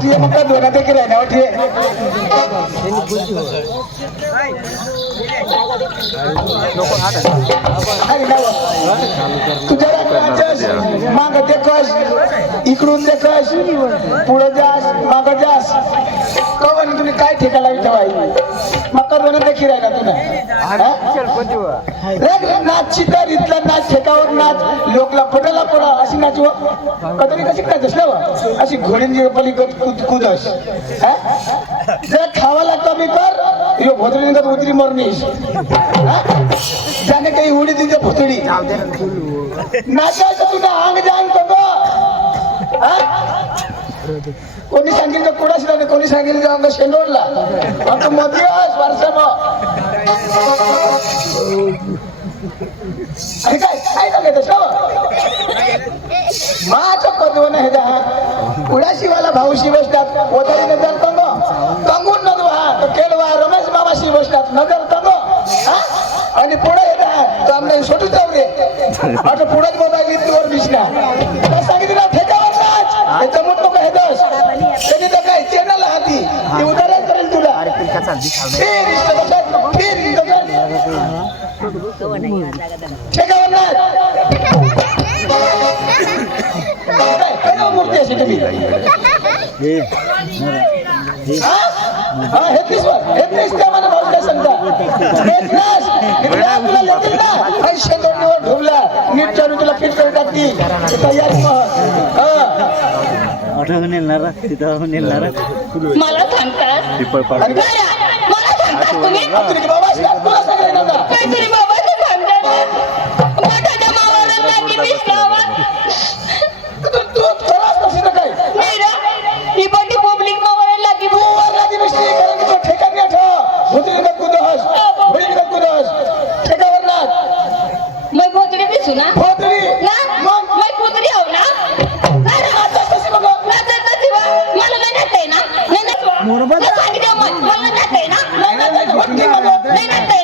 आठवी मग दोघा ते राहिला वाटते तुझ्या माग देखस इकडून देखस पुढे जास माग जास कवन तुम्ही काय ठेका लावी ठेवाई मग दोन देखील राहिला तुला नाचची तर इथला नाच ठेकावर नाच लोकला पटाला पडा अशी नाचव कधी कशी काय असलं अशी घोडींची पलीकड कुदस जरा खावाला कमी कर यो भोतडी उतरी मरनीस जाने काही उडी तिथे भोतडी नाचायचं तुला अंग जाण कोणी सांगितलं कोणाशी नाही कोणी सांगितलं अंग शेंडोडला आमचं मध्ये वर्षा अरे काय काय सांगायचं माझं कधवण हे जा उडाशीवाला भाऊशी बसतात ओधारी नजर तंगून नदू हा केलवा रमेश मामाशी बसतात नजर तंगो आणि पुढे येतात तर आमने सोटू जाऊ दे आता पुढे मोबाईल इथवर दिसला सांगितलं ठेकावर नाच हे जमत नको हे दस त्यांनी तर काय चॅनल हाती ती उदाहरण करेल तुला ठेकावर नाच काय मूर्ती अशी तुम्ही हेच त्या मला भाऊ काय सांगता तुला लेतील ना पैसे दोन्हीवर ढोबला नीट चालू तुला फिट करून टाकती तयारी मला सांगतात तुम्ही बाबा तुला सांगितलं ना काहीतरी बाबाचं सांगतात माझ्या मावाला लागी दिसला तू खराच नसेल काय ही बंडी पब्लिक मावाला लागी लागी नसते कारण तुला ठेका नाही आठव भोतडी का कुदस भोतडी का कुदस ठेकावर नाच मैं भोतडी दिसू ना भोतडी ना मग मैं भोतडी आहो ना नाचत कशी बघ नाचत नसते मला नाही नाचताय ना नाही नाचवा सांगितलं मला नाचताय ना नाही नाचायचं भटकी बघ नाही नाचताय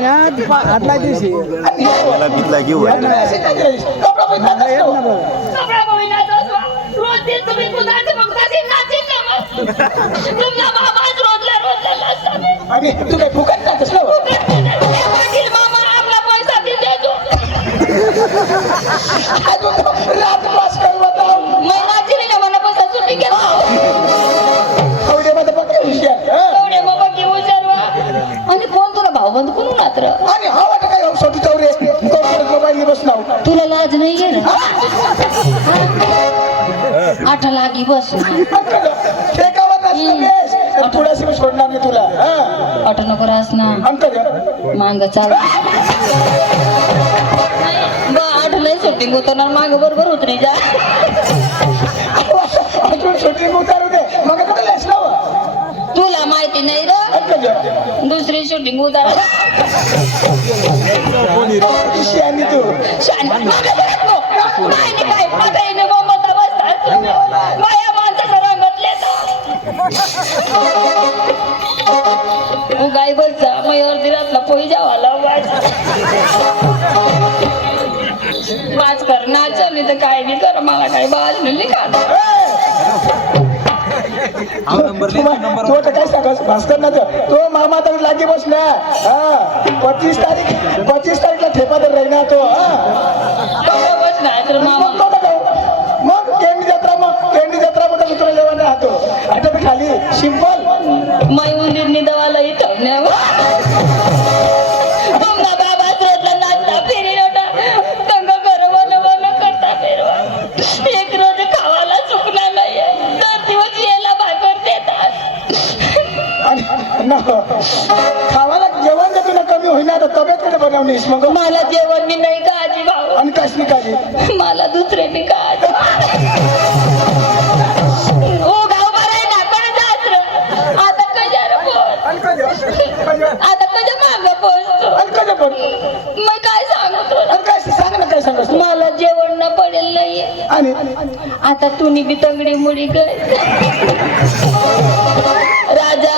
ना आदल्या दिवशी मला भीत लागी रोज दिन तुम्ही कुणाचे बघताचे नाचील ना मग तुमचा बाबाच रोजला आणि तू काय फुकट नाच असलं पाटील मामा आपला पैसा देतो रात पास कर बताओ मैं नाचली ना मला पैसा सुट्टी केला आवडे मध्ये बघ हुशार एवढे बाबा की हुशार आणि कोण तुला भाऊबंद कोण नात्र आणि हा वाट काय सोटी चौरे तो मोबाईल बस नाव तुला लाज नाहीये ना आठा लागी बस ठेकावर नसतेस थोडाशी मी सोडणार नाही तुला आठ नको रास ना अंकल मांग चाल आठ लय शूटिंग उतरणार माग बरोबर उतरी जा अजून शूटिंग उतारू दे मग कुठे लेस लाव तुला माहिती नाही रे दुसरी शूटिंग उतार शानी तू माया माणसाचं रंगतले गाय बसचा मयूर दिरातला पोई जावाला वाच कर नाच नाही तर काय बी कर मला काय बाज नाही खात तू आता काय सांगास भास्कर ना तो मामा तर लागी बसला 25 तारीखला ठेपा तर राहिना तो मग केंडी जत्रा मध्ये तुला जेवण राहतो आता मी खाली सिंपल माई उंदीर दवाला इथं बाबा श्रोतला नाचता फेरी नोटा तंग घर वन करता फेरवा एक रोज खावाला चुकणार नाही दर दिवस यायला भाकर देतात खावाला जेवण जर तुला कमी होईना तर तब्येतकडे बनवणीस मग मला जेवण मी नाही का आजी भाऊ आणि कसली काळजी मला दुसरे बी का ओ गाव बराय ना पण जात्र आता कशाला बोल आता कशा माग पोचतो मग काय सांगतो मला जेवण न पडेल नाहीये आणि आता तुम्ही बी तंगडी मुडी गय राजा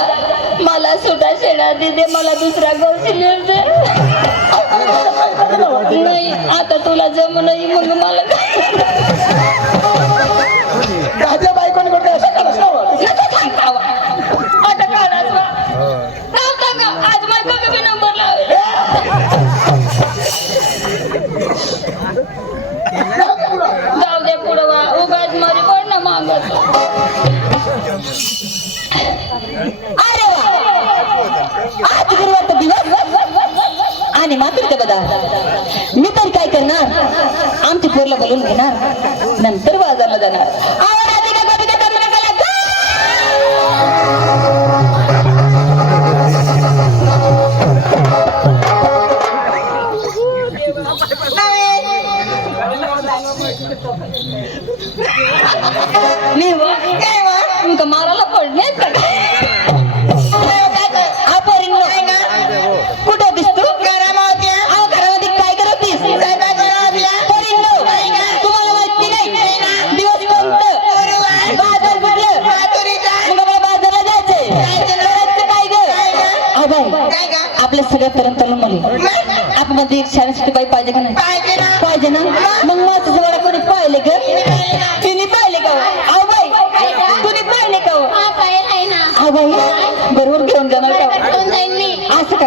मला सुटा शेणा दे मला दुसरा गौशी दे होते ना नाही आता तुला जमून मग मला माझ्या बायकोने करते असं करायचं ना आता काढाच आज माझा कमी नंबर लावेल जाऊ दे पुढं उगाच मारी पड ना मागत अरे वा आज गुरुवार दिवस आणि मात्र ते बघा मी तर काय करणार आमची पोरला बोलून घेणार नंतर बाजारला जाणार तुमका मारायला पडले कुठं होतीस तू घरामध्ये काय करत होतीस तुम्हाला माहिती नाही दिवस कोणतं बाजार कुठलं मग मला बाजारला जायचंय काय ग आपल्या सगळ्या तरुण तरुण मुली आपण मध्ये एक शाळेसाठी बाई पाहिजे का नाही पाहिजे ना मग माझं जवळ कोणी पाहिले ग तिने पाहिले का अहो बाई तुम्ही पाहिले का अहो बाई बरोबर घेऊन जाणार का असं का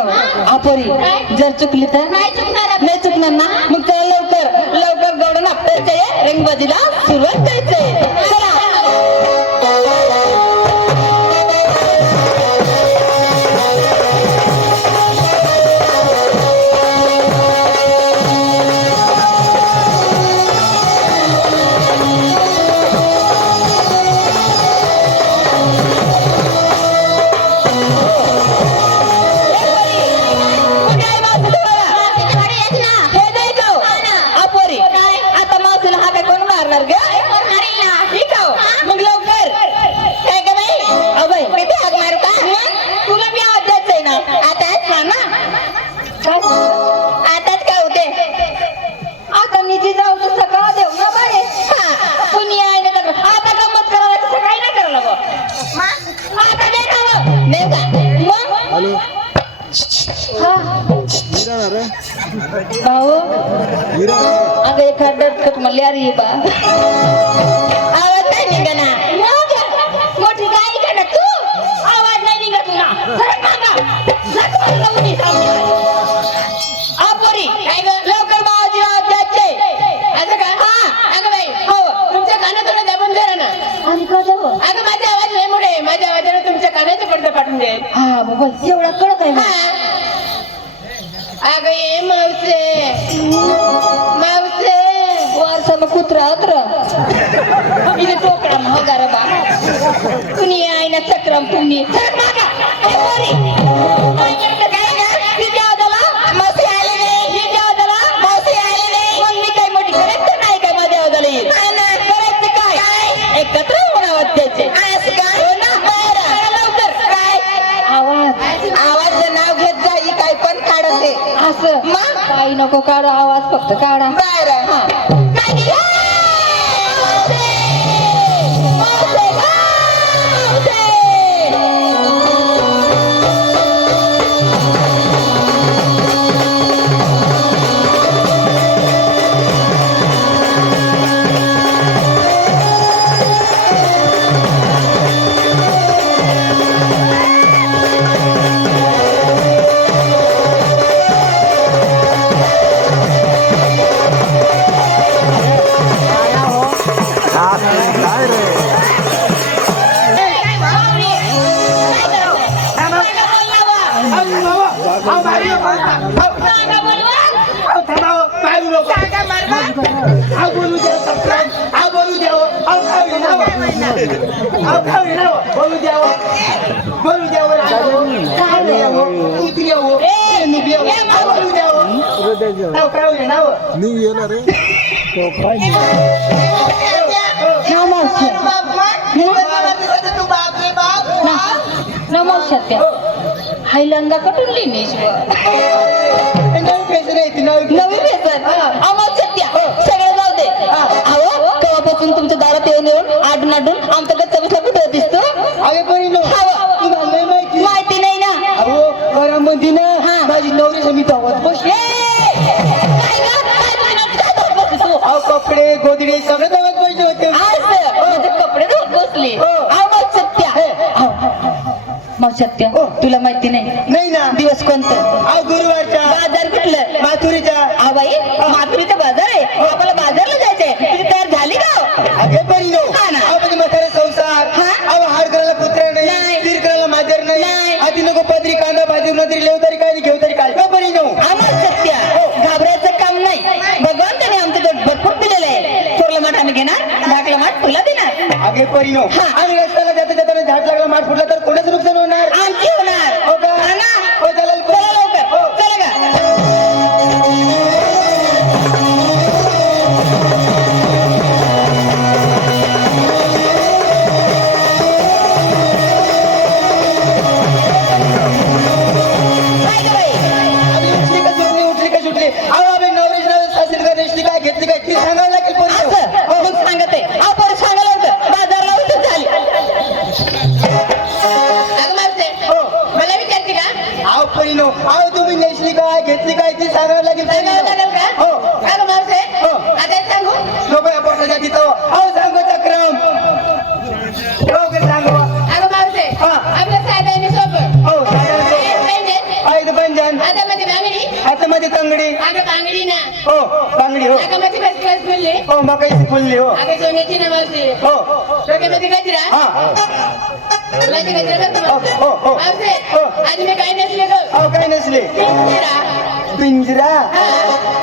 अपोरी जर चुकली तर नाही चुकणार ना मग त्याला लवकर लवकर गवडून आपटायचंय रंगबाजीला सुरुवात करायचंय चला भाऊ अगं एखादं कट म्हणले अरे बा आवाज नाही निघाना मोठी गाई का ना तू आवाज नाही निघा तुला लवकर बाबाजी द्यायचे असं का हा अगं बाई हो तुमच्या कानात थोडं दाबून जरा ना आणि का जाऊ अगं माझा आवाज नाही मोठे माझ्या आवाजाने तुमच्या कानाचे पडदा पाठवून दे हा बाबा एवढा कळत आहे अगं ये मावसे मावसे वारसा मग कुत्रा इथे टोकडा महागार बा कुणी आहे ना चक्रम तुम्ही काय मोठी करायचं नाही काय माझ्या आवाजाला येईल करायचं काय एकत्र होणार त्याचे लवकर काय आवाज नाव घेत जाई काय पण काढते असं काही नको काढू आवाज फक्त काढा बरं हा हायलंगा कटून लिहिणेश नवी फेसर आम्हाला सत्या सगळं जाऊ दे अहो केव्हापासून तुमच्या दारात येऊन येऊन आडून आडून आमच्या गच्चा बसला कुठे दिसतो माहिती नाही ना अहो घरामध्ये ना माझी नवरी समिती बसले कपडे गोदडी सगळं धुवत बसले होते असं म्हणजे कपडे धुवत बसले हो. अहो, मग सत्या मग सत्य तुला माहिती नाही नाही ना दिवस कोणतं अहो गुरुवारच्या बाजार कुठलं माथुरीच्या हा बाई माथुरीचा बाजार आहे आपल्याला बाजारला जायचंय तुझी तयार झाली का हो? अगे परिणो हा ना. अहो म्हणजे म्हातारा संसार हा? अहो हाड करायला कुत्रा नाही. नाही तीर करायला माजर नाही. नाही आधी नको पदरी कांदा भाजी तरी लेव तरी काय घेऊ तरी काय का परिणो आम्हाला सत्य घाबरायचं काम नाही भगवंताने आमचं दोट भरपूर दिलेलं आहे थोरला माठ आम्ही घेणार धाकला माठ तुला देणार अगे परिणो हा. आणि रस्त्याला जाता जाताना झाड लागला माठ फुटला तर कोणाचं नुकसान होणार आमची होणार हो का? हा ना? हो, चालेल. चला लवकर हो. चला का काय गं बाई? आणि उठली का सुटली अहो आम्ही नवरेश नवरेश सासरी का नेसली काय घेतली काय ती सांगायला लागेल परिणो असं मग सांगत आहे आपण सांगायला होतं बाजारला उशीर झाली अगं मावशे, हो. मला विचारते का अहो परिणो अहो तुम्ही नेसली काय घेतली काय ती सांगायला लागेल सांगावं परिणो. लागेल का हो अगं मावशे, हो. आता एक सांगू नको या पोटाच्या तिथं अहो सांगू चक्रम लवकर सांगू अगं मावशे, हा. आपल्या साध्याने सोबत हो साधारण आयुध पंजन हातामध्ये बांगडी हातामध्ये तंगडी अगं बांगडी ना हो बांगडी हो नाकामध्ये फर्स्ट क्लास बोलले हो मकाईची फुलली हो अगं सोन्याची ना मावशे हो डोक्यामध्ये गजरा हा फुलाची गजरा बघ हो, हो, हो. मावशे हो. आज मी काय नसले गं अहो काय नसले पिंजरा. पिंजरा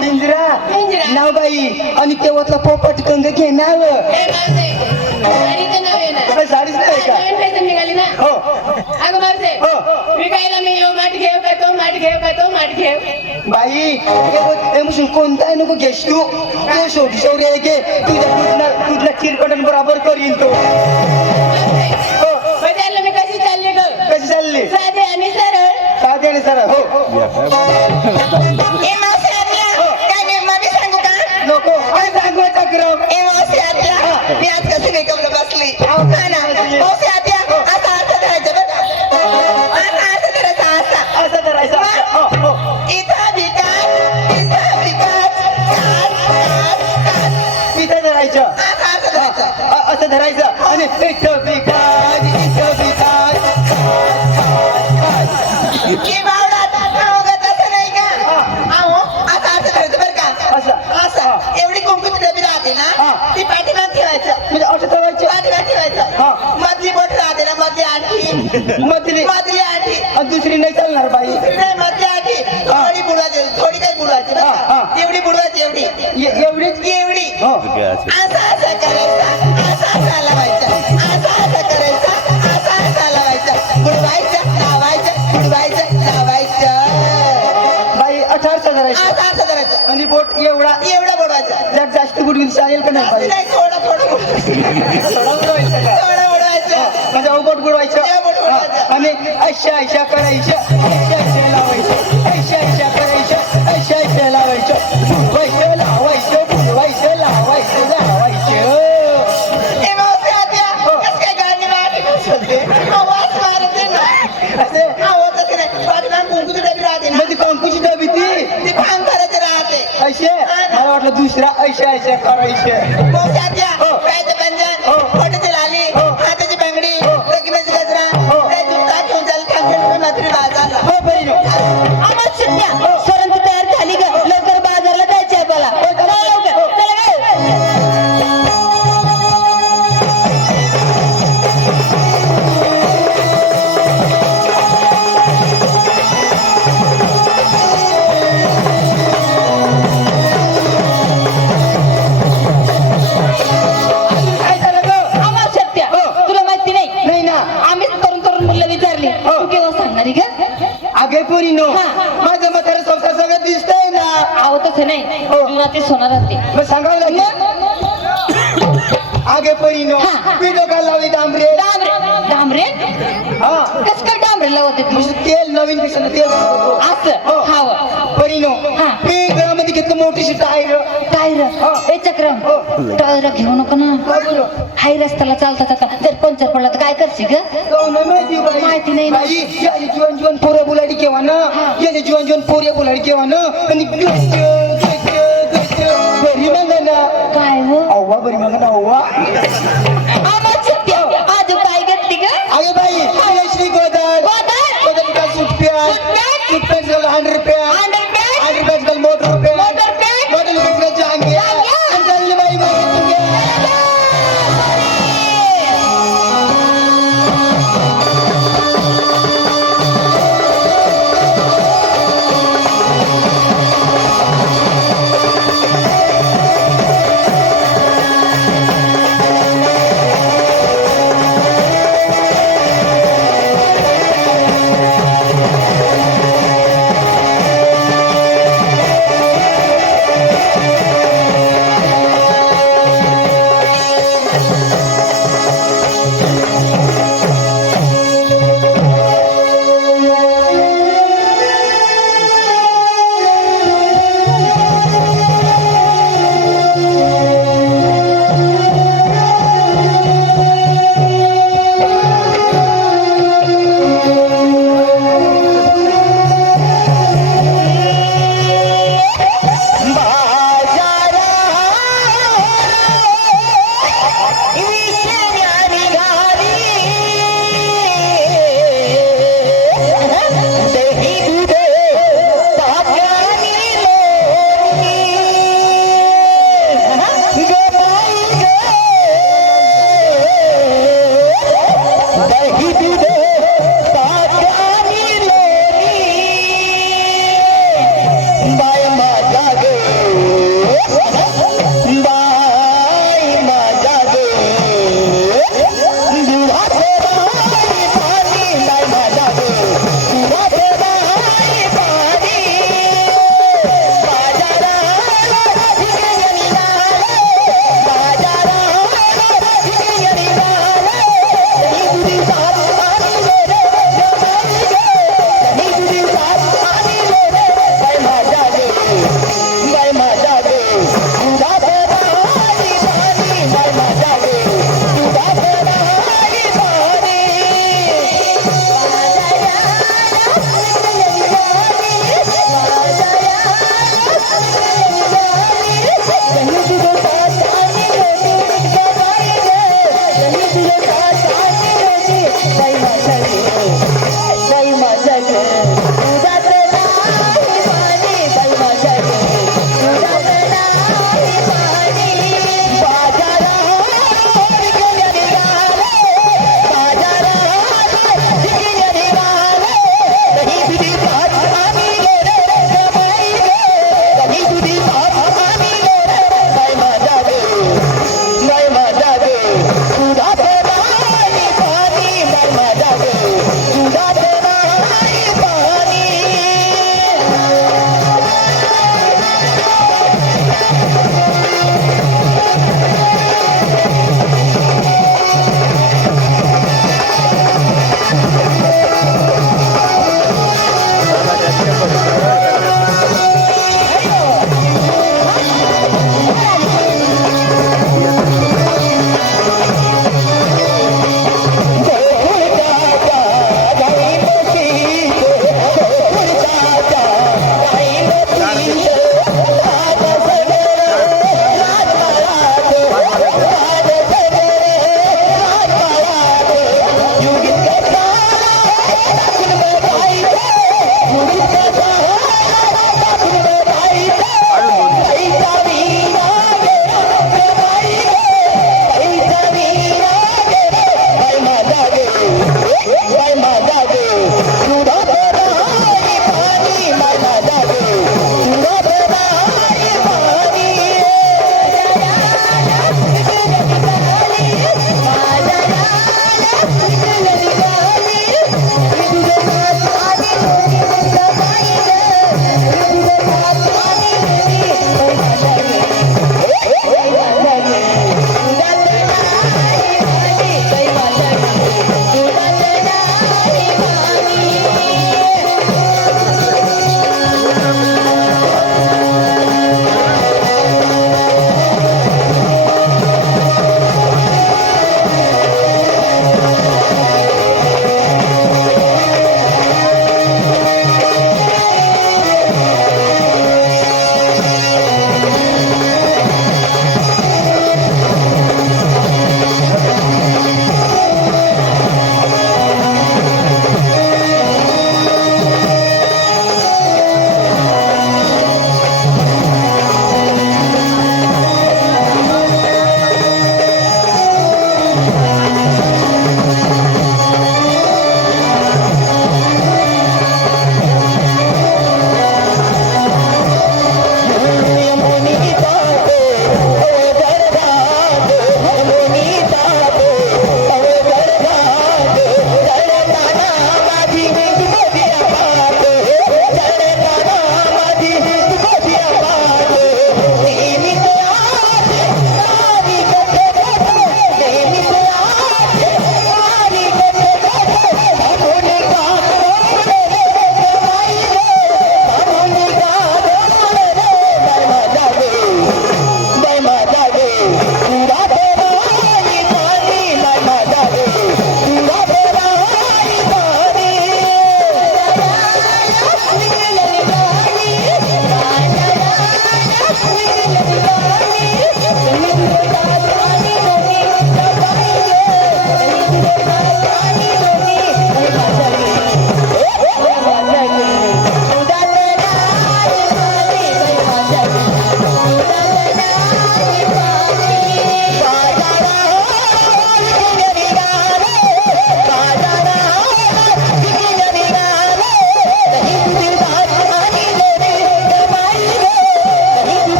पिंजरा पिंजरा. नाव बाई आणि तेव्हातला पोपट कंग घे नाव ए मावशे, साडीचं नाव आहे ना साडीच नाही का नवीन फॅशन निघाली ना हो अगं मावशे, हो विकायला मी येऊ माठ घेऊ का तो माठ घेऊ का तो माठ घेऊ बाई एमोशन कोणताही नको घेस तू तो शेवटी शेवटी आहे की तुझ्या चिरकटन बरोबर करीन तो हो बजारला मी कशी चालली ग कशी चालली साधे आणि सरळ साधी आणि सरळ हो ए मावशी आतल्या काय नाही मामी सांगू का नको काय सांगू चक्रम ए मावशी आतल्या मी आज कसं मेकअपला बसली हा ना मावशी आतल्या असा अर्थ धरायचा बघा असा अर्थ धरायचा असा असं करायचं हो हो इथं विकास इथं धरायचं असा अर्थ धरायचा असं धरायचं आणि इथं विकास की बावडा अवघा तसं नाही का अहो असा अर्थ धरायचं बरं का असं असं एवढी कुंकूची डबी राहते ना हा. ती पाठीमाग ठेवायचं म्हणजे असं धरायचं पाठीमाग ठेवायचं हा. मधली बोट राहते ना मधली आठी मधली मधली आठी आणि दुसरी नाही चालणार बाई नाही मधली आठी थोडी बुडवायची थोडी काही बुडवायची हा, हा. तेवढी बुडवायची एवढी एवढीच एवढी हो असं करायचं असं लावायचं असं करायचं असं लावायचं बुडवायचं लावायचं बाई 18 धरायचं असं करायचं आणि बोट एवढा एवढं बुडवायचं जर जास्त बुडवीन चालेल का नाही बाई नाही थोडं बुडवायचं थोडं बुडवायचं का? थोडं बुडवायचं म्हणजे बोट बुडवायचं ते बोट बुडवायचं. हा. आणि अशा करायचं अशा लावायचं अशा करायचं अशा लावायचं बुडवायचं लावायचं लावायचं ए मावशी आत्या, कसं काय गाणी मारली बसवते? आवाज मारते ना. असे आवाज असं नाही. पाठीमागं कुंकूची डबी राहते ना, म्हणजे कंकुशी डबी ती ती भांग करायची राहते. असे मला वाटलं दुसरा अशा करायचं मावशी आत्या, हो. पायाचं पंजन, हो. बोटाची लाली, हो. हाताची बांगडी, हो. डोक्यामध्ये गजरा, हो. काय जुत्ता घेऊन चाल, थांबून मात्र बाजारला. हो बहिणी आवाज सुटल्या. स्वरंती तयार झाली का? लवकर बाजारला जायचं आहे आपल्याला. चला लवकर, चला गं. काय झालं गं? आवाज सत्य हो. तुला माहिती नाही नाही ना आम्हीच तरुण मुलं विचारली हो. तू केव्हा सांगणारी का आगे पोरीनो हा. माझं म्हातारा संसार सगळं दिसतंय ना आहो तसं नाही हो. जुनाती सोनार असते मग सांगावं लागेल आगे पोरीनो हा. मी डोक्याला लावली डांबरे डांबरे हा कस काय डांबरे लावते तू म्हणजे तेल नवीन पिसाला तेल हो. असं खावं परिणो हा. मी घरामध्ये घेतलं मोठीशी टायर टायर हो. ए चक्रम हो. टायर घेऊ नको ना हाय रस्त्याला चालतात आता जर पंचर पडला तर काय करशील ग माहिती नाही ना. बाई याने जीवन पोरं बोलाडी केव्हा ना याने जीवन पोरे बोलाडी केव्हा ना आणि घरी म्हणलं ना काय हो बरी मग ना वा आम्हाला सुट्टी आहे. अजून काय घेतली ग अगे बाई श्री गोदर गोदर का सुटप्या सुटप्या 100 रुपया 100 रुपया मोटर रुपया मोटर रुपया जाएंगे अंकल बाई बाई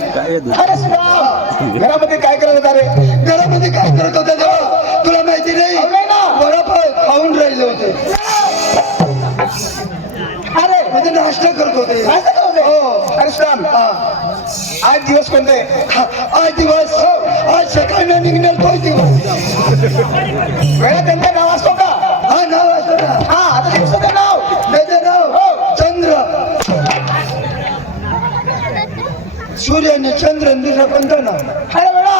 अरे श्रीराम, घरामध्ये काय करत होता रे? घरामध्ये काय करत होता तेव्हा तुला माहिती नाही? अहो, नाही ना. वडापाव खाऊन राहिले होते. अरे म्हणजे नाश्ता करत होते. नाश्ता करत होते? हो. अरे श्रीराम, आज दिवस कोणते? आज दिवस आज सकाळी निघणार तोच दिवस. वेळा त्यांचं नाव असतो का? हा नाव असतं ना. हा, आता दिवसाचं नाव. त्याचं नाव हो. चंद्र. सूर्याने चंद्र दुसरा कोणतं नाव? अरे वेळा,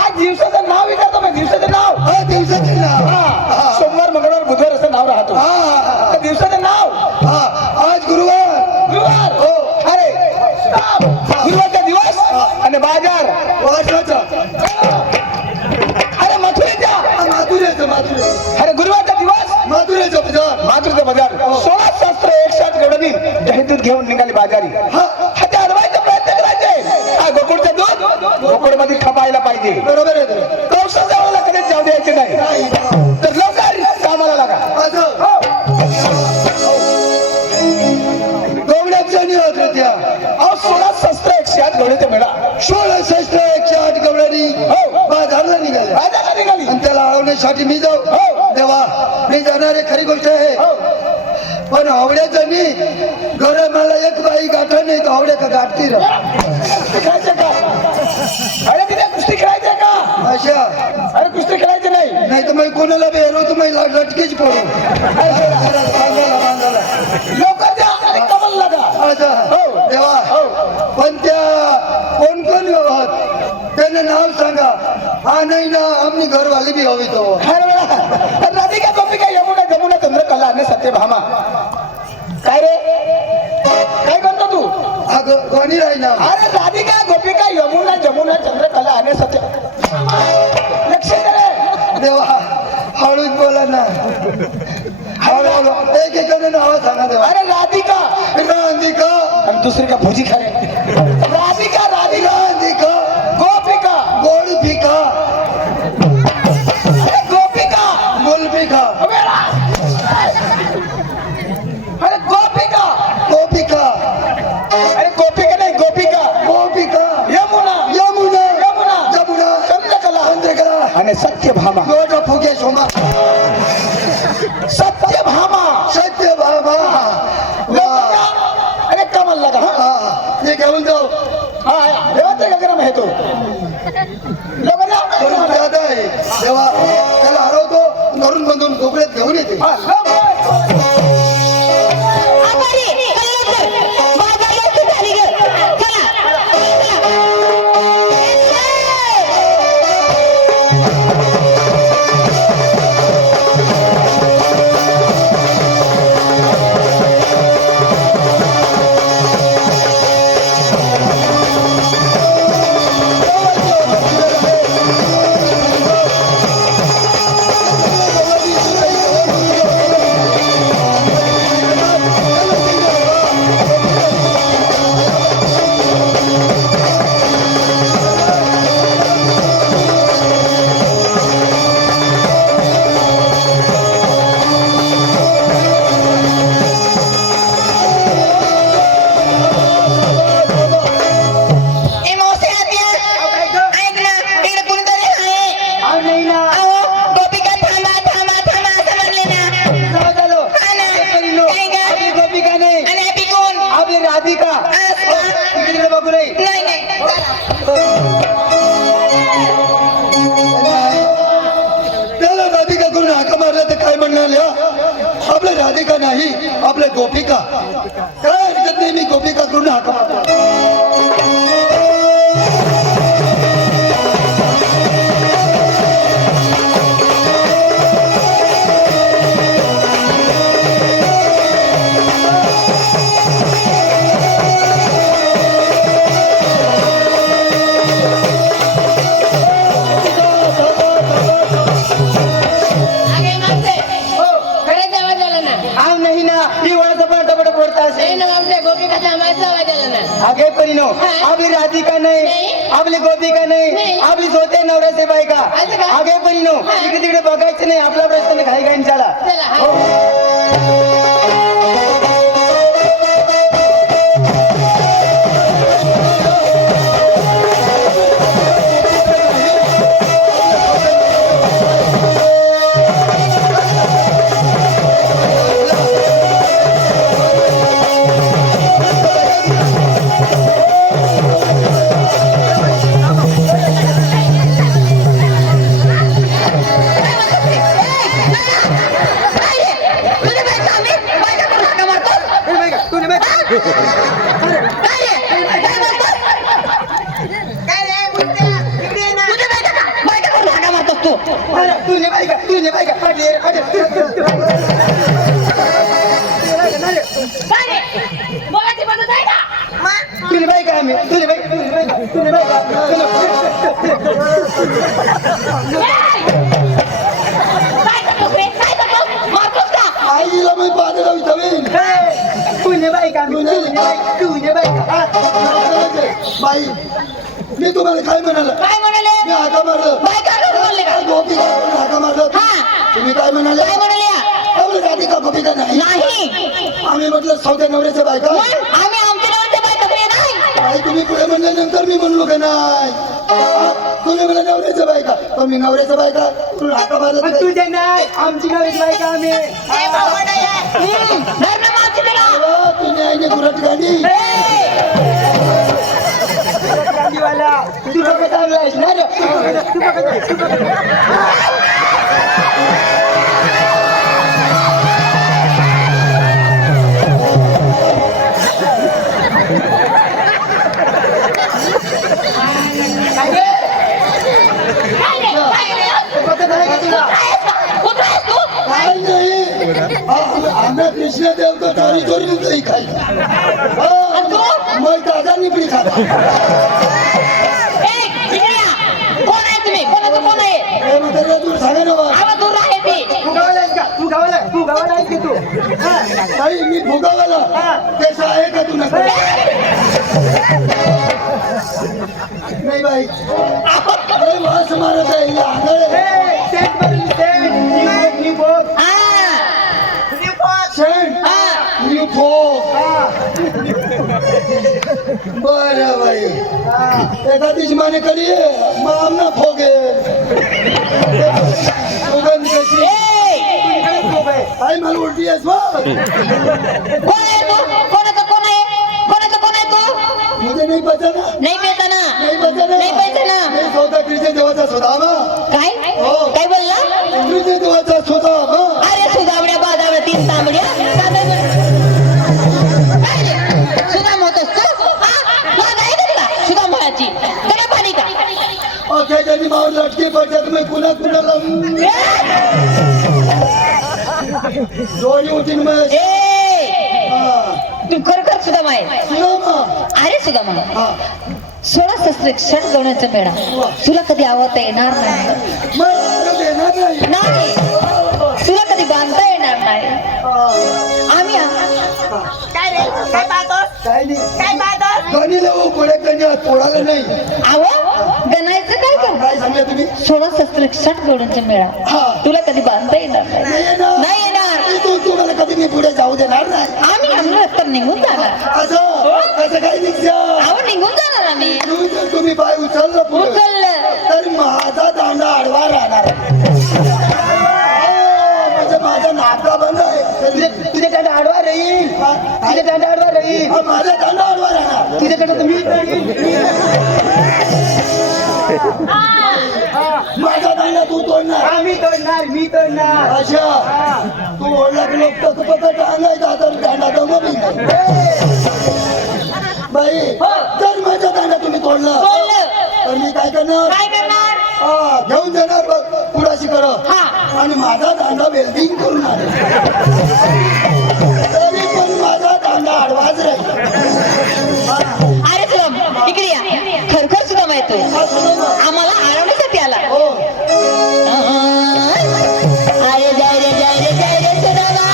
आज दिवसाचं नाव विचारतो मी, दिवसाचं नाव. हा दिवसाचे नाव. हा, सोमवार मंगळवार बुधवार असं नाव राहतो. हा तर दिवसाचं नाव हा आज गुरुवार. गुरुवार. हो. अरे श्रीराम, गुरुवारचा दिवस आणि बाजार. वासाचा. अरे मथुरेचा. माथुरेचं माथुरे. अरे गुरुवारचा दिवस, माथुरेचं बाजार. मातृचा बाजार. 16 शास्त्र 160 गवडणी दही दूध घेऊन निघाली बाजारी. हा हा, ते अडवायचा प्रयत्न करायचे. हा, गोकुळचं दूध गोकुळ मध्ये खपायला पाहिजे. बरोबर आहे ते. कौशल जावाला कधीच जाऊ द्यायचे नाही. तर लवकर कामाला लागा. असं हो. गवड्यात जाणी होत त्या अहो, 16 शस्त्र 108 गवडीचा मेळा 16 शस्त्र 108 गवड्यानी हो. बाजारला निघाले. बाजारला निघाली. आणि त्याला अडवण्यासाठी मी जाऊ. हो. देवा मी जाणार आहे, खरी गोष्ट आहे. हो. पण आवड्याचं मी घर मला एक बाई गाठा नाही तर आवड्या का गाठती रा खेळायचं का? अरे तिथे कुस्ती खेळायचं का? अशा. अरे कुस्ती खेळायची नाही. नाही तर मग कोणाला बेरो तुम्ही लटकीच पडू. लवकर जा आणि कमल लागा. हो देवा. हो. पण त्या कोण कोण व्यवहार त्यानं नाव सांगा. हा नाही ना आम्ही घरवाली बी हवी तो. हर वेळा राधिका गोपिका यमुना जमुना चंद्रकला आणि सत्यभामा. काय रे, काय करतो तू? हा कोणी राहीना. अरे राधिका गोपिका यमुना जमुना चंद्रकला आणि सत्य. लक्ष दे रे. देवा हळूच बोला ना. हळू एक एकाने नाव सांगा देवा. अरे राधिका राधिका आणि दुसरी का भुजी खाय. राधिका राधिका राधिका गोपिका गोड पिका अरे गोपिका गुलपिका अरे गोपिका गोपिका अरे गोपिका नाही गोपिका गोपिका यमुना यमुना यमुना जमुना चंद्रकला चंद्रकला आणि सत्यभामा. गोड फुगे सोमा सत्यभामा. सत्यभामा. लवकर जा. अरे कमल लगा. हा मी घेऊन जाऊ. हा, देवाचा गगरम आहे तो. लवकर जा. थोडी जादा आहे देवा. त्याला हरवतो धरून बंधून कोकड्यात घेऊन येते. हा, लवकर. आभारी, कल्लूकर, बाजारला तू झाली ग. चला, चला. ए मावशी आत्या, ऐक ना, इकडे कोणीतरी आहे. नाही ना अहो, गोपिका थांबा थांबा थांबा असं म्हणले ना. हा ना. काय ग? आपली गोपिका नाही आणि आपली कोण? आपली राधिका. असं. तिकडे बघू नाही. नाही नाही. त्याला राधिका करून हाका मारला तर काय म्हणणार आपल्या राधिका नाही आपल्या गोपिका. काय हरकत नाही मी गोपिका करून हाका मारतो. अगे माणसे, खरंच आवाज आला ना. आव नाही ना ही वळाचा पण टपट बोलता नाही ना मावशी, गोपिकाचा आवाज आवाज आला ना. आगे परिणो आपली राधिका नाही नाही. आपली गोपिका नाही नाही. आपली स्वतः नवऱ्याचे बायका. असं का? आगे परिणो इकडे तिकडे बघायचं नाही. आपला प्रश्न घाई घाईन चला. चला, हा. तुझ्या बायकाकडून हाका मारतोस तू. तुझे बायका पाटील काय रे? बोलायची पद्धत आहे का? तुझे बायका आम्ही तुझे बायका काय करतोस रे? काय करतोस? मारतोस का? आईला मी बांधगाव ठेवीन तुझे बायका तुझे बायका बाई मी तुम्हाला काय म्हणाला काय म्हणाले? मी हाका मारलं बायकाकडून बोलले का? गोपिका हाका मारलं हा. तुम्ही काय म्हणाले काय म्हणाले? आपली राधिका गोपिका नाही नाही. आम्ही म्हटलं सौद्या नवऱ्याच्या बायका मग आम्ही आमच्या नवऱ्याच्या बायकाकडे नाही. आई तुम्ही पुढे म्हणल्यानंतर मी म्हणलो का नाही तुम्ही म्हणा नवऱ्याच्या बायका पण मी नवऱ्याच्या बायका तुम्ही हाका मारलं नाही. तुझे नाही आमची नवीन बायका आम्ही धर ना मावशी त्याला. अहो, तुम्ही आईने गुरट गाडी गाडीवाला तू बघा चांगला आहेस ना रे तू बघा काय रे? काय रे? पटत नाही का तुला कुठं आहेस तू? काय नाही आम्ही कृष्ण देव तर चोरी चोरी नाही खाई मग दादा निपडी खाता ए, इकडे या. कोण आहे तुम्ही? कोणाचं कोण आहे? हे म्हाताऱ्या दूर सांगा ना बा. आवाज दूर आहे ती. तू गावाला आहेस का तू गावाला आहेस की तू ताई मी भोगावाला त्याचं आहे का तुला नाही बाई अरे वास मारत आहे या आंधळे सेट बदल सेट न्यू बोट हा. शेण हा. मी भोग बरं बाई एका दिवशी माने करी मग आमना फोगे सुगंध कशी आई मला उलटी आहेस बा कोण आहे तू? कोणाचं कोण आहे? कोणाचं कोण आहे तू? मुझे नहीं पता ना नाही पेता ना. नहीं पता ना नाही पाहिजे ना. मी स्वतः कृष्ण देवाचा सुधामा काय? हो. काय बोलला? कृष्ण देवाचा सुधामा अरे सुदावड्या बाजावड्या तीन तांबड्या काय रे? सुदाम होतोस तू? हा? लाज आहे का तुला? सुदाम व्हायची. तुला पाणी का? अख्या जणी मावर लटके पडतात मी कुणा कुणाला जोडी होती ना मग ए, तू खरोखर सुदाम आहे. सुधामा अरे सुदामा, हा 16 शस्त्र षट गवण्याचा मेळा तुला कधी आवडता येणार नाही. मग तुला देणार नाही नाही, तुला कधी बांधता येणार नाही. आम्ही काय रे काय पाहतोस काय नाही काय पाहतोस गणी लावू कोण्या कन्या तोडायला नाही आहो गणायचं काय कर? काय सांगले तुम्ही 16 शस्त्र षट गवण्याचा मेळा हा. तुला कधी बांधता येणार नाही. नाही येणार नाही येणार. तू तुम्हाला कधी मी पुढे जाऊ देणार नाही आम्ही आमलं तर निघून जाणार. असं काही निघ्या अहो निघून जाणार आम्ही. तुम्ही पाय उचललं पुढे उचललं तर माझा दांडा आडवा राहणार म्हणजे माझा नाका बंद आहे तुझे दांडा आडवा राहील तुझे दांडा आडवा राहील माझा दांडा आडवा राहणार तुझे दांडा तुम्ही माझा दांडा तू तोडणार आम्ही तोडणार मी तोडणार अच्छा तू ओढला की लोक तर फक्त टांगायचा तर दांडा दमवली बाई जर माझा दांडा तुम्ही तोडला बोललं. तर मी काय करणार काय करणार? घेऊन जाणार बघ पुढाशी कर हा. आणि माझा दांडा वेल्डिंग करून आले तरी पण माझा दांडा आडवाच राहील अरे सुदाम इकडे या. खरखर सुदाम आहे तू. आम्हाला हरवण्यासाठी आला. हो अरे जय रे जय रे जय रे सुदामा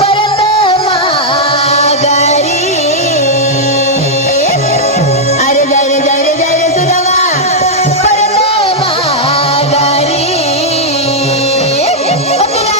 परत माघारी. अरे जय रे जय रे जय रे सुदामा परत माघारी. ओ तुला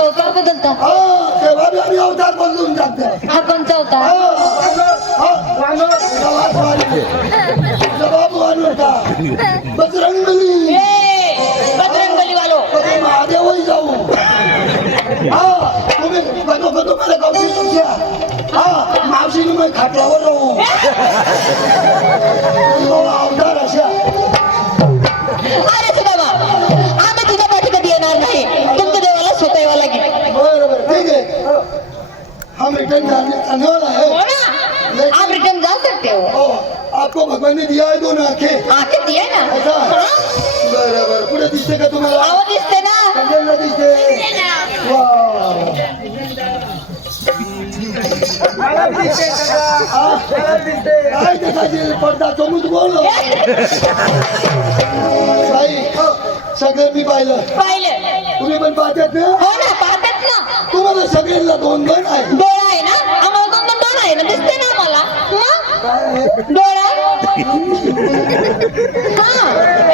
अवतार बदलता हा तेव्हा बी आम्ही अवतार बदलून टाकतो. हा कोणता अवतार बाबू आणू का बजरंगबली बजरंगबली वालो महादेवही जाऊ. हा तुम्ही तुम्हाला गावठी तुमच्या हा मावशीने मग खाटलावर राहू अवतार अशा. अरे बाबा आम्ही तुझ्या पाठी कधी येणार नाही तुमच्या देवाला स्वतः यावं लागेल. बरोबर ठीक है हम रिटर्न आने वाला है. हो ना आप रिटर्न जा सकते हो. ओ, आपको भगवान ने दिया है दोनों आंखें. आंखें दिए ना ऐसा बरोबर पुढे दिसते का तुम्हाला आवाज दिसते ना सगळ्यांना दिसते. वाव. काय देखायचे पडदा चमूच बोल बाई सगळं मी पाहिलं पाहिलं तुम्ही पण पाहतात ना. हो ना पाहतात ना तुम्हाला सगळ्यांना दोन दोन आहे. डोळा आहे ना आम्हाला दोन दोन डोळा आहे ना दिसते ना आम्हाला मग काय आहे डोळा हा ए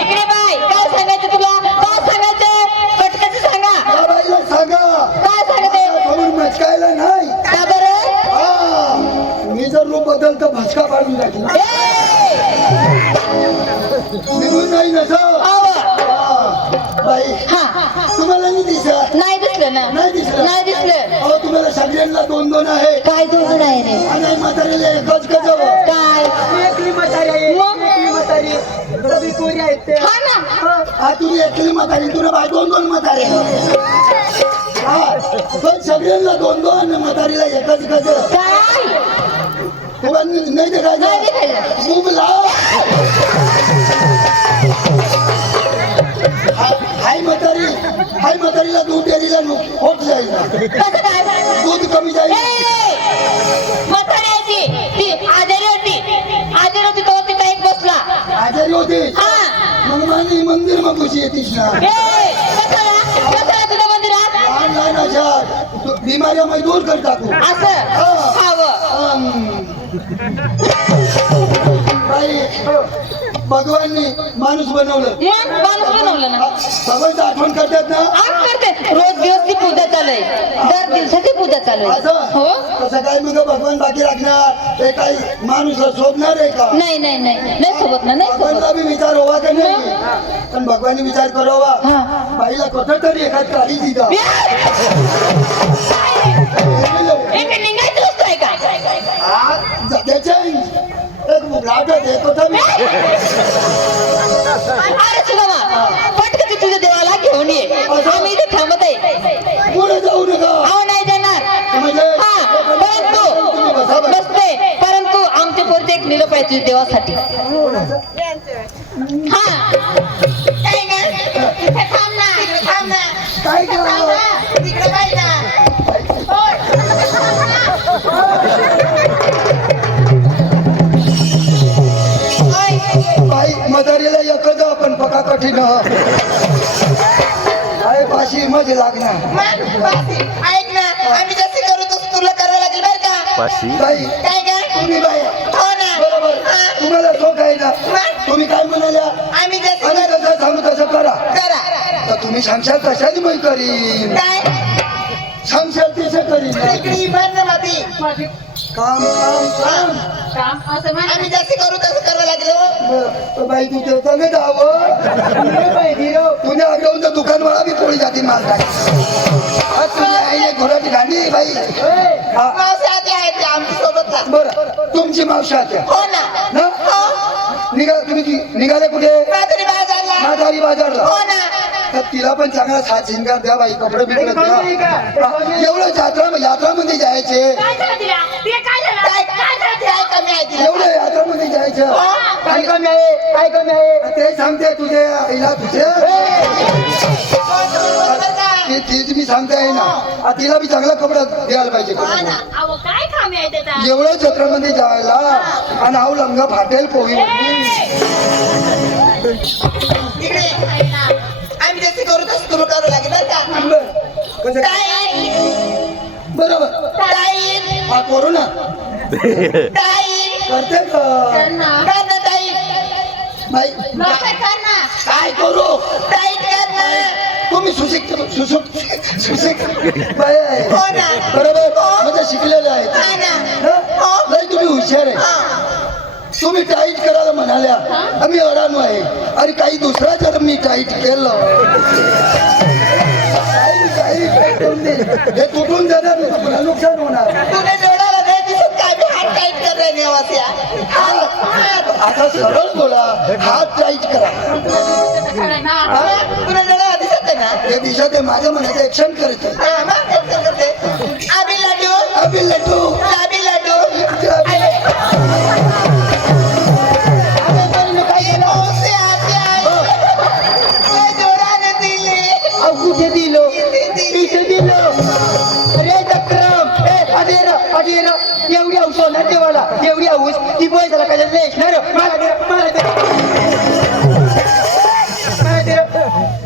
इकडे बाय काय सांगायचं तुला काय सांगायचं पटकन सांगा या बाईला सांगा काय सांगते समोर मचकायला नाही. का बरं हा मी जर रूप बदल तर भचका पाडून टाकेल. ए निघून नाही ना सर. आवा. बाई हा तुम्हाला नाही दिसत. नाही दिसलं ना नाही दिसलं. नाही दिसलं अहो तुम्हाला सगळ्यांना दोन दोन आहे काय दोन आहे रे आणि म्हातारीला एकच गजब. काय एकली म्हातारी आहे मग? एकली म्हातारी सगळी पोरी आहेत ते. हा ना हा तुम्ही एकली म्हातारी तुला बाय दोन दोन म्हातारे. हा पण सगळ्यांना दोन दोन म्हातारीला एकच गजब. काय तुम्हाला नाही नाही देखायचं दिखायला मुगला हाय म्हातारीला दूध डेअरीला होत जाईल कसं काय दूध कमी जाईल. म्हाताऱ्याची ती आजारी होती तो तिचा एक बसला आजारी होते हा मग मानी मंदिर मग कशी येतीस ना ए कसा तुझ्या मंदिरात लहान लहान अशा बिमाऱ्या मै दूर कर टाकू. असं खावं बाई भगवाननी माणूस बनवलं मग माणूस बनवलं ना सगळ्यांचं आठवण करतात ना. आज करते रोज दिवस ती पूजा चालू आहे दर दिवसाची पूजा चालू आहे असं हो कसं काय मग भगवान बाकी राखणार हे काही माणूस शोधणार आहे का. नाही सोबत ना नाही सोबत भगवानला बी विचार व्हावा का नाही पण भगवानने विचार करावा. हा. बाईला कुठं तरी एखाद काळी दिदा निघायचं वस्तू आहे का त्याच्या एक मुगलाट देतो तर मी. अरे सुगमा पटकन तुझ्या देवाला घेऊन ये आम्ही इथे थांबत आहे पुढे जाऊ नका अहो नाही जाणार म्हणजे हा परंतु तुम्ही बसा बरं. बसते परंतु आमचे पोरते एक निरोप आहे तुझ्या देवासाठी हा काय ग? इथे थांब ना काय इथे थांब ना. तिकडे पाहिजे ना बाई मदारीला एकच आपण पका कठीण आहे पाशी मज लागणार. ऐक ना आम्ही जसे करू तसं तुला करावं लागेल बरं का बाई काय ग? तुम्ही बाई हो ना बरोबर तुम्हाला शोक आहे ना तुम्ही काय म्हणाल्या आम्ही जसे आणि जसं सांगू तसं करा करा तर तुम्ही सांगशाल कशाने मी करीन काय सांगशाल तसं करीन. इकडे भर ना माती काम काम काम काम असं म्हण आम्ही जसे करू तसं करावं लागेल तर बाई तू देवता नाही दावं तुझ्या आग्रहून तर दुकानवाला बी पोळी जाती मारता तुझी आईने घोडाची गांडी बाई. हा, मावशी आधी आहेत ते आमच्या सोबत ना बरं तुमची मावशी आत्या हो ना ना तुम्ही निघाले कुठे माधुरी बाजारला म्हातारी बाजारला हो ना तर तिला पण चांगला साथ शिंगार द्या बाई कपडे बिपडे द्या. एवढं यात्रामध्ये जायचे काय झालं तिला तिला काय झालं काय झालं काय कमी आहे तिला एवढं यात्रामध्ये जायचं काय कमी आहे काय कमी आहे ते सांगते तुझे आईला तुझे तीच मी सांगते आहे ना तिला बी चांगला कपडा द्यायला पाहिजे अहो काय कामी आहे त्याचा एवढं जत्रामध्ये जायला आणि आव लंगा फाटेल पोही इकडे आम्ही जसे करू तसं तुला करावं लागेल बरं का कसं काय बरोबर काय हा करू ना काय करते का करणं ताई बाई लवकर कर ना काय करू ताई कर ना तुम्ही सुशिक्षित बाई आहे. हो ना. बरोबर म्हणजे शिकलेले आहेत हा ना. हं? लय तुम्ही हुशार आहे. तुम्ही टाईट करायला म्हणाल्या आम्ही अडाणू आहे आणि काही दुसरा जर मी टाईट केलं हे तुटून जाणार नाही, तुम्हाला नुकसान होणार. तुने डोळ्याला नाही दिसत काय मी हात टाईट करलाय नेवास्या. आता सरळ बोला, हात टाईट करा. तुला डोळ्याला दिसत आहे ना. हे दिशा ते माझ्या मनाचं ऍक्शन करते. हा, मग एक्शन करते. आबी लाडू अबी लड्डू आबी लाडू कुठे दिलो इथे दिलो. अरे चक्रम एवढी हौस होणार देवाला एवढी हौस ती पैशाला कशात लेखणार मला दे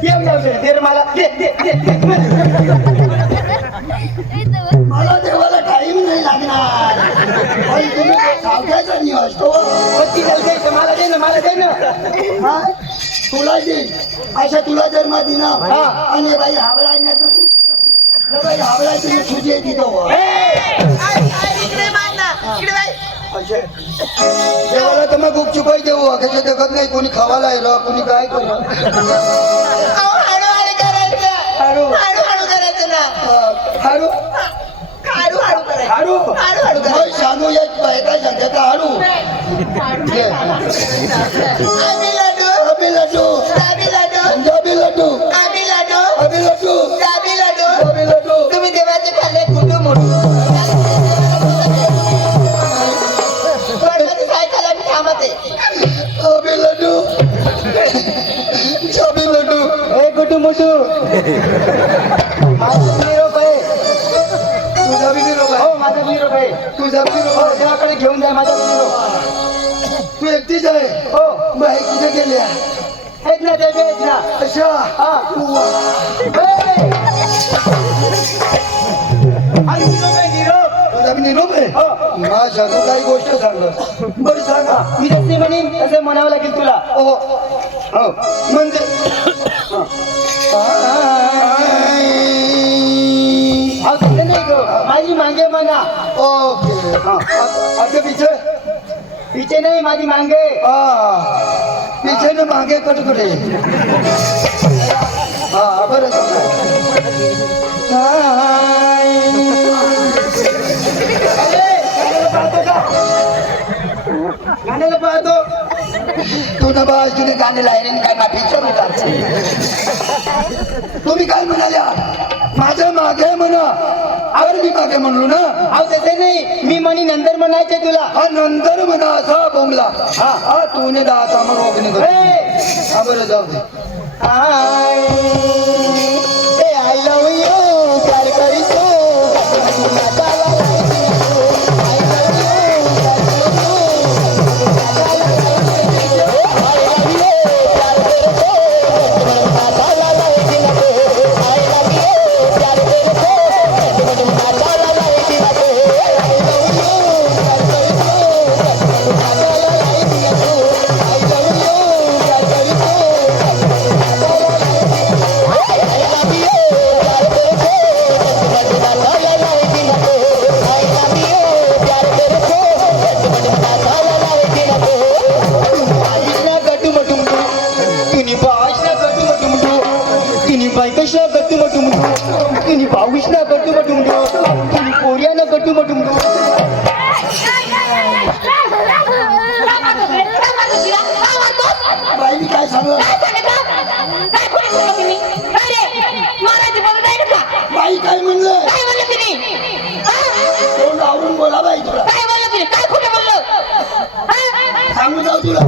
एवढी हौस दे रे मला मला देवाला टाइम नाही लागणार. पण तुम्ही सावकायचा निवास तो मला दे ना हा? तुला देईल अशा तुला जर मा दिना हा. आणि बाई हाबळाय नाही तर बाई हाबळाय तुम्ही तुझी तिथं देवाला तर मग गुपचूप देऊ कशा देखत नाही कोणी खावाला आहे रा कोणी काय करू हळू करायचं ना हाडू हळू मग सांगू एक काय सांगता हाडू अबी लड्डू पंजाबी लड्डू अबी लड्डू तुम्ही देवाचे खाल्ले कुठं मोठं सायकल थांबते अबी लड्डू चाबी लड्डू ए कुठू मोठू माझा निरोप आहे तुझा बी निरोप आहे हो माझा निरोप आहे तुझा बी निरोप हो आहे देवाकडे घेऊन जाय माझा निरोप तू एकटीच आहे हो बाई कुठे गेल्या आहेत ना ते आहेत ना अशा हा उव्वा. आणि निरोप आहे निरोप तुझा बी निरोप आहे हो माझ्या तू काही गोष्ट सांग बरं सांगा मी जसे म्हणेन तसे म्हणावं लागेल तुला हो हो म्हणजे अहो तसं नाही गो माझी मांगे म्हणा ओके आगे पीछे पीछे नाही माझी मांगे पीछे न मागे कटकडे हा बरं गाण्याला पाहतो तू ना बस तुम्ही गाणे लायने काय ना पिक्चर तुम्ही काय म्हणाल्या माझ्या मागे म्हणा आवर मी मागे म्हणलो ना अहो तसे नाही मी म्हणी नंतर म्हणायचे तुला हा नंतर म्हणा असा बोंबला हा तू ने दाता म्हणून ओपनिंग हा बरं जाऊ दे आय लव यू प्यार करीतो बायकशा गट्टू मटुमटू तिनी भाऊशना गट्टू मटुमटू तिनी पोरियाना गट्टू मटुमटू बाई मी काय सांगू बाई काय म्हणलं तोंड आवरून बोला बाई तुला सांगू जाऊ तुला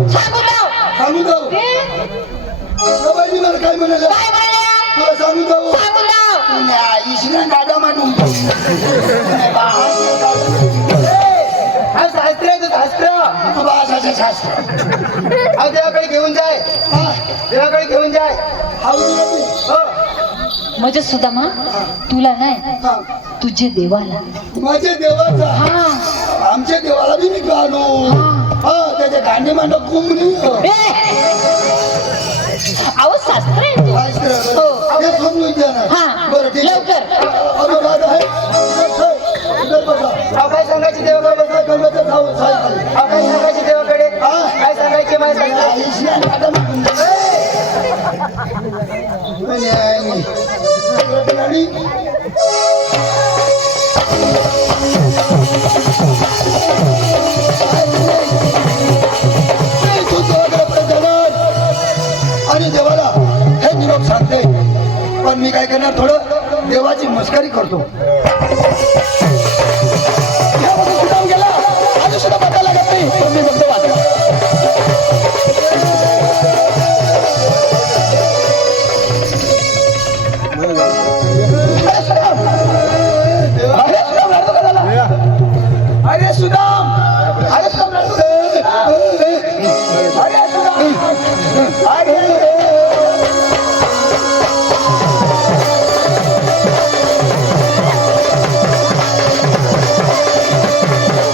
सांगू जाऊ बाई मी मला काय म्हणाल तुला सांगू जाऊ ईश्वर दादा म्हणून शास्त्र आहे तो शास्त्र भाषाचे शास्त्र अहो देवाकडे घेऊन जाय देवाकडे घेऊन जाय हो म्हणजे सुदामा तुला नाही तुझे देवाला माझ्या देवाचा हा आमच्या देवाला बी मी गाणू हा त्याच्या गाणे मांडव कुंभली अहो शास्त्र आहे ते. शास्त्र हो. हे हा बरं ठीक आहे. लवकर अरे राजा आहे इधर बसा. अहो, काय सांगायचे देवाकडे बसा, गणपती खाऊ, साई खाली. अहो, काय सांगायचे देवाकडे काय सांगायचे मला सांगा आईशी आणि आता मागून जा. आणि आई. आणि आणि देवाला हे निरोप सांगते पण मी काय करणार थोडं देवाची मस्करी करतो यामध्ये सुद्धा गेला आणि सुद्धा बघायला लागत नाही पण मी फक्त वाचला अरे सुदाम अरे सुदाम अरे सुदाम अरे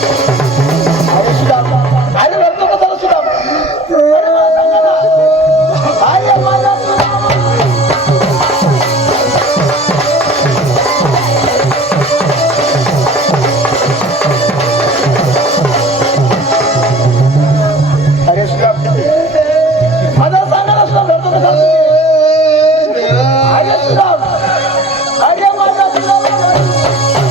अरे सुदाम अरे रडतो का झालं सुदाम अरे मला सांगा ना अरे माझा सुदाम अरे सुदाम माझा सांगा ना सुदाम रडतो का झालं अरे सुदाम अरे माझा सुदाम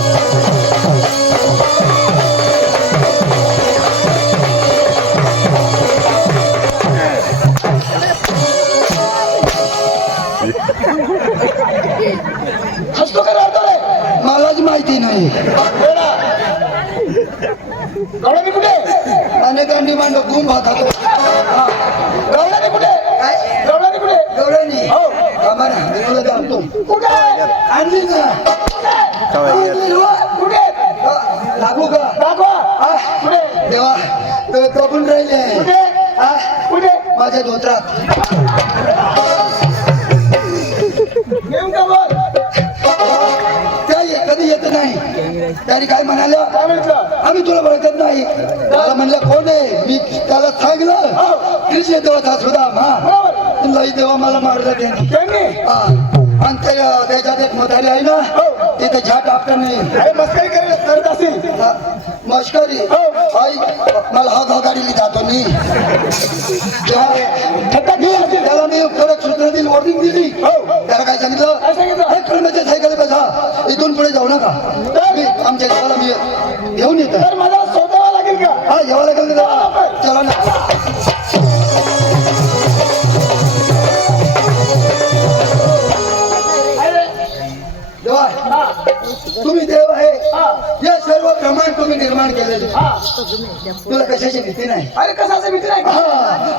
हसतो का रडतो रे मलाच माहिती नाही गवळणी कुठे अनेकांनी मांड गुंब खातो गवळणी कुठे गवळणी कुठे गवळणी हो आम्हाला देवाला जातो कुठे आणली ना आणली हो. कुठे लागू का दाखवा हा, कुठे देवा तो कपून राहिले कुठे हा, कुठे माझ्या धोत्रात नेमका बोल काही कधी येत नाही त्याने काय म्हणाल्या काय म्हटलं आम्ही तुला ओळखत नाही मला म्हणलं कोण आहे मी त्याला सांगलं कृष्ण देवाचा सुदाम हा बरोबर तुलाही देवा मला मारलं त्यांनी त्यांनी हा. आणि त्याच्यात एक म्हातारी आहे ना तिथे झाट आपलं नाही अरे मस्करी करत असेल हा, मस्करी आई मला हा गाव गाडीली जातो मी थट्टा घेऊन असेल त्याला मी कडक सूत्र दिली वॉर्निंग दिली त्याला काय सांगितलं काय सांगितलं? हे कळण्याच्या सायकल बसा इथून पुढे जाऊ नका मी आमच्या गावाला मी घेऊन येतो तर मला शोधावं लागेल का हा यावं लागेल ना चला ना अरे देवा हा तुम्ही देव आहे हा हे सर्व ब्रह्मांड तुम्ही निर्माण केलेले हा तुला कशाची भीती नाही अरे कसाचं भीती नाही का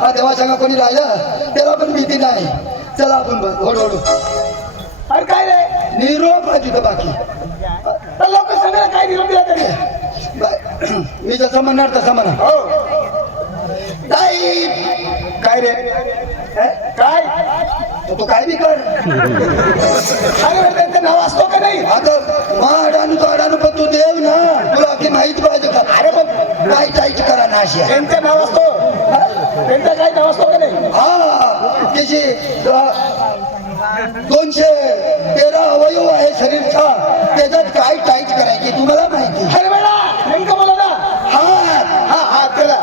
हा देवा सांगा कोणी राहिलं त्याला पण भीती नाही चला आपण हळूहळू अरे काय रे निरोप आहे तिथं बाकी तर लोक सांगा काय निरोप दिला तरी मी जसं म्हणणार तसं म्हणा हो ताई काय रे काय तू काय बी कर अरे बरं, त्यांचं नाव असतो का नाही आता अडाणू तो अडाणू पण तू देव ना तुला अगदी माहिती पाहिजे का अरे पण काय टाईट करा ना अशी त्यांचं नाव असतो त्यांचं काय नाव असतो का नाही हा त्याची 213 अवयव आहे शरीरचा त्याच्यात काय टाईट करायची तुम्हाला माहिती अरे बेटा नेमकं बोला ना हा हा हा त्याला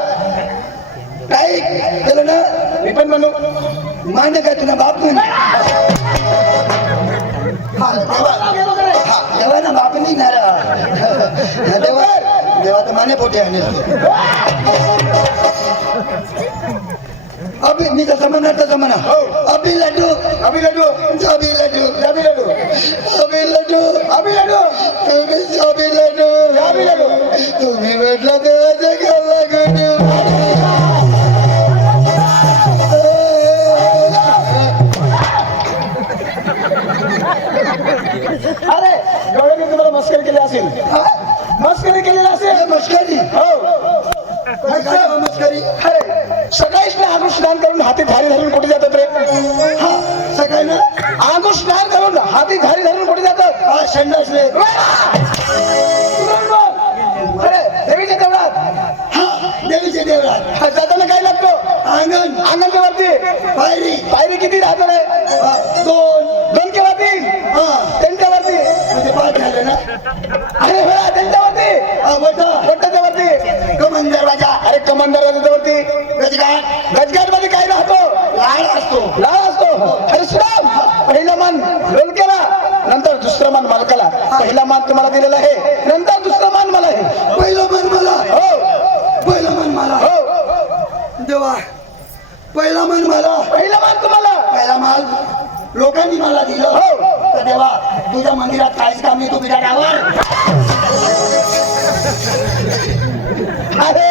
टाईट केलं ना मी पण म्हणू मान्य काय तुला बाप म्हणे हा देवा ना बाप नाही ना देवा देवा तर माने पोटे आहे अभी मी जसं म्हणणार तसं म्हणा अभी लड्डू अभि लड्डू अभी लड्डू अभि लड्डू अभी लड्डू अभि लड्डू तुम्ही अभी लड्डू अभि लड्डू तुम्ही म्हटलं देवाच्या खाल्ला गड्डू अरे गवळ्याने तुम्हाला मस्करी केली असेल मस्करी केलेली असेल मस्करी हो काय मस्करी अरे सकाळीच ना आंघोळ स्नान करून हाती धारी धरून कुठे जातात रे हा सकाळी ना आंघोळ स्नान करून हाती धारी धरून कुठे जातात हा संडास रे अरे देवीच्या देवळात हा देवीचे देवळात जाताना काय लागतो अंगण अंगणच्या वरती पायरी पायरी किती राहतो रे हा, 2 दोन किंवा 3 हा कमन दरवाजा. अरे कमान दरवाजावरती गजगाट. गजगाट मध्ये काय राहतो? लाळ असतो. लाल असतो. अरे सुराम, पहिला मान लोलकेला, नंतर दुसरा मान मालकाला. पहिला मान तुम्हाला दिलेला आहे, नंतर दुसरा मान मला आहे. पहिलं मन मला. हो पहिलं मन मला. हो, देवा पहिला मन मला. पहिला मान तुम्हाला. पहिला माल लोकांनी मला दिलं. हो. तर देवा तुझ्या मंदिरात काहीच काम नाही. तू बिराडावर. अरे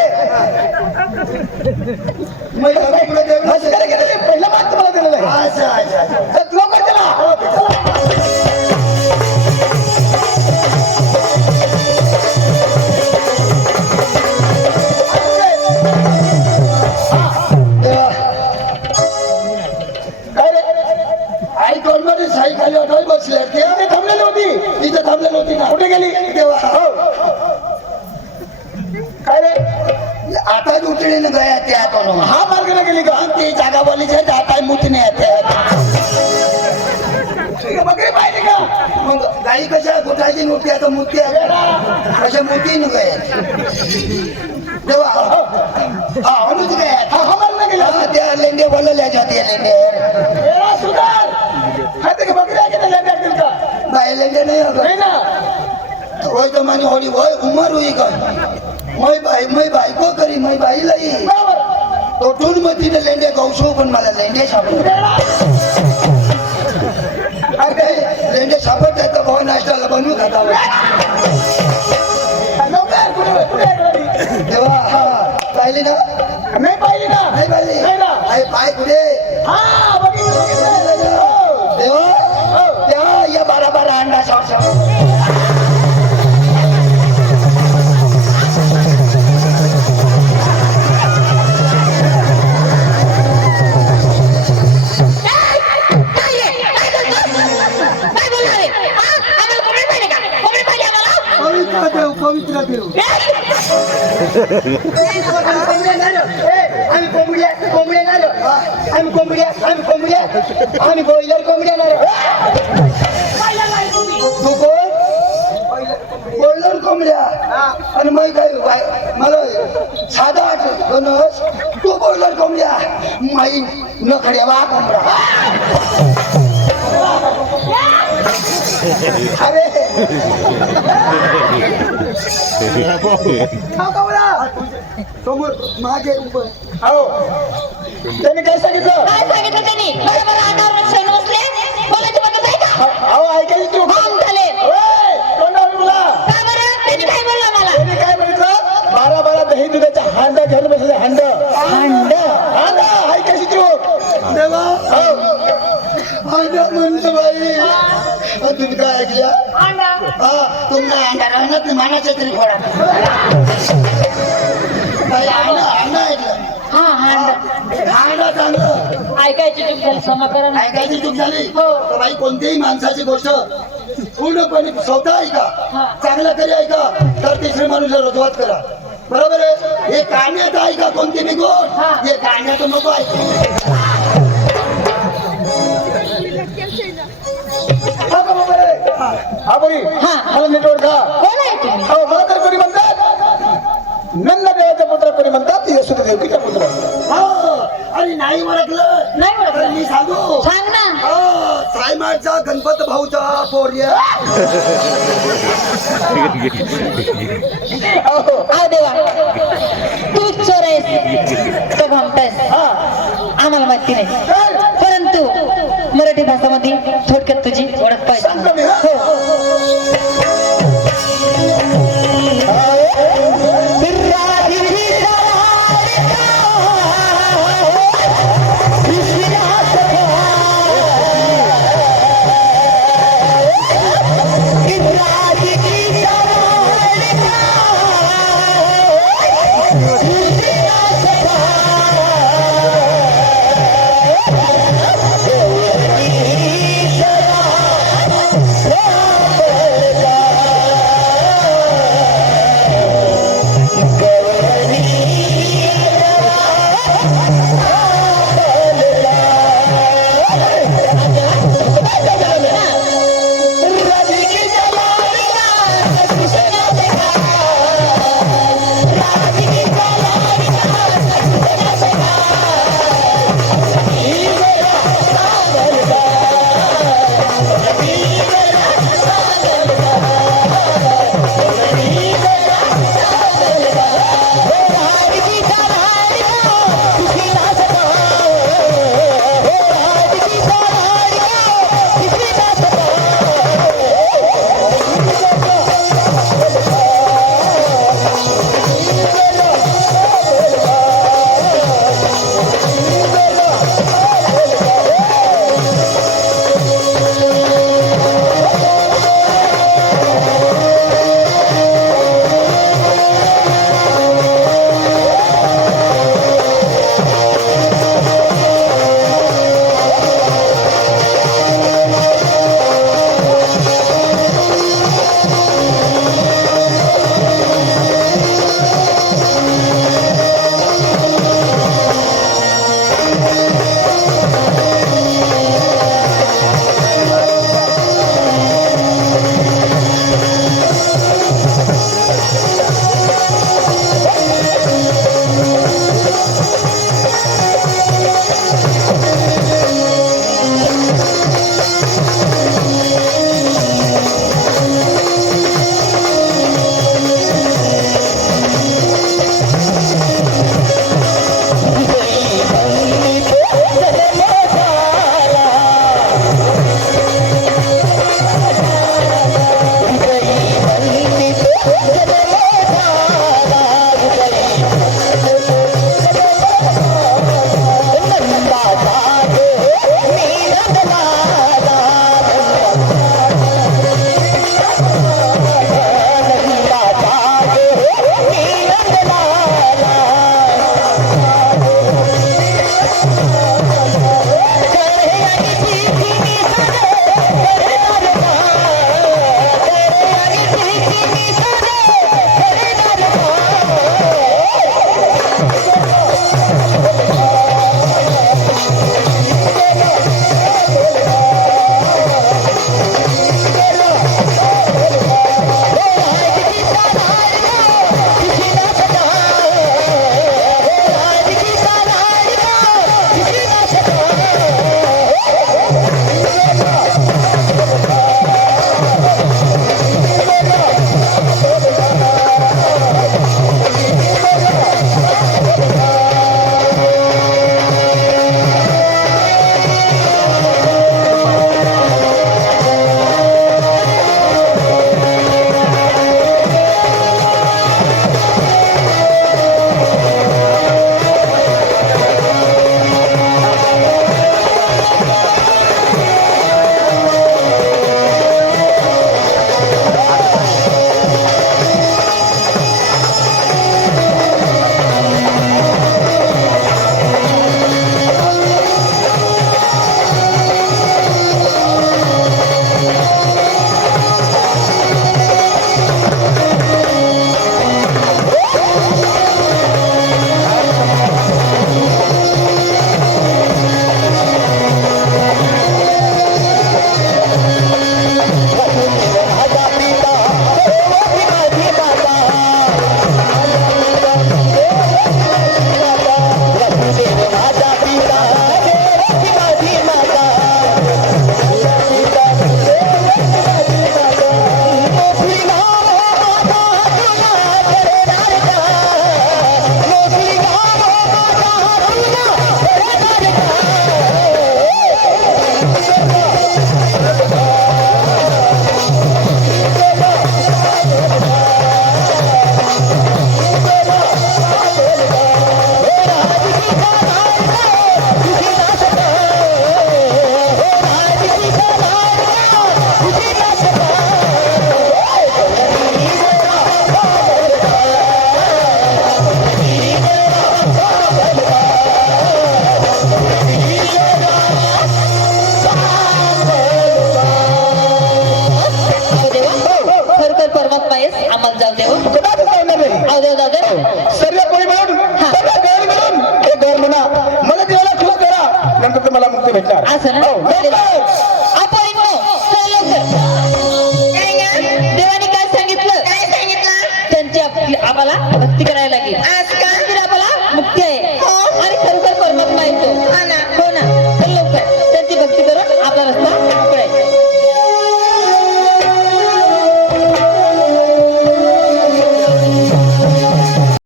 मस्करी केली, पहिला मान तुम्हाला दिलेला आहे. अच्छा अच्छा अच्छा. तर लोक चला. काय रे? आई कोणमध्ये साई खाली ऑटोय बसले ते इथे थांबलेली होती. तिथे थांबलेली होती ना. कुठे गेली? देवा हो. काय रे? आता उठणे न गया त्या कोण हा मार्गाने गेली का? ते जागा बोली छे आता मुतने येते. बकरी पाहिजे का? मग गाई कशा गोठायची मोठी आता मूर्ती आहे कशा मोठी न गया. देवा हा अनुज गया. हा मार्गाने गेला. त्या लेंडे बोलल्या जाते लेंडे. एरा सुधार. खाते का बकरी आहे की नाही लेंड्या असतील का? बाय लेंडे नाही अगं. नाही ना. होय तर मानी होली होय उमर हुई का. मै बायको करी मै बाई लई बरोबर. तो टून मतीने लेंडे गौसो पण मला लेंडे सापडले. अरे लेंडे सापडतात तर भाऊ नाश्त्याला बनवू खाता. लवकर, कुठे आहे गाडी? तेव्हा हा पाहिली ना. नाही पाहिली ना. नाही पाहिली. नाही ना. आई पाय कुठे. हा बघितलं. हो. तेव्हा हो. त्या या बारा बारा अंडा सावसा. पवित्र देव. आम्ही कोंबड्या कोंबड्या नारो. आम्ही कोंबड्या आम्ही बॉयलर कोंबड्या नारो. तू कोण बोलणार कोंबड्या. आणि मग काय मला साधा आठ बनस. तू बोलणार कोंबड्या माई न खड्या वा कोंबडा. अरे समोर मागे उभं. हो. त्यांनी काय सांगितलं? काय सांगितलं त्यांनी? बरोबर अंगावर बसून बसले. बोलायचं बघत आहे का? अहो ऐकायची तू. भांग झाले. ओय, तोंडावर बोला. का बरं? त्यांनी काय बोललं मला? त्यांनी काय म्हटलं? 12 दही दुधाचा हांडा घेऊन बसले. हांड हांडा ऐकायची तू. देवा हो. अंडा म्हणतो बाई. तुम्ही काय ऐकल्या. अंडा. हा तुमचा अंडा राहणार नाही मानाच्या तरी थोडा. अंडा ऐकलं. हा अंडा. अंडा चांगलं. ऐकायची चूक झाली, क्षमा करा ना. ऐकायची चूक झाली. हो. तर बाई कोणतीही माणसाची गोष्ट पूर्णपणे स्वतः हा. ऐका. चांगलं तरी ऐका तर तिसऱ्या माणूसला रजूआत करा. बरोबर आहे. हे काढण्याचं ऐका कोणती बी गोष्ट. हा. हे काढण्याचं नको ऐका. हा का बाबा रे? हा बरी. हा. मला नेटवर्क का? कोण आहे तुम्ही? हो मला तर कोणी म्हणतात नंद देवाचा पुत्र कोणी म्हणतात यशोदा देवकीचा पुत्र. आणि नाही ओळखलं नाही तर ओळखलं. मी सांगू. सांग ना. सायमाळचा गणपत भाऊचा पोर्या. हो. आव देवा, तूच चोर आहेस तो भामटायस हा. आम्हाला माहिती नाही, काय? परंतु मराठी भाषामध्ये थोडक्यात तुझी ओळख सांगतो मी, हा? पाहिजे. हो. सर्व कोणी मिळून सर्व गण मिळून एक घर म्हणा मला देवाला खुश करा नंतर तर मला मुक्ती भेटणार असं ना? हो, लवकर. आपण चल लवकर. देवाने काय सांगितलं त्यांची आम्हाला भक्ती करायला लागेल नंतर आम्हाला मुक्ती आहे आणि खरोखर परमात्मा येतो हो ना चल लवकर त्यांची भक्ती करून आपला रस्ता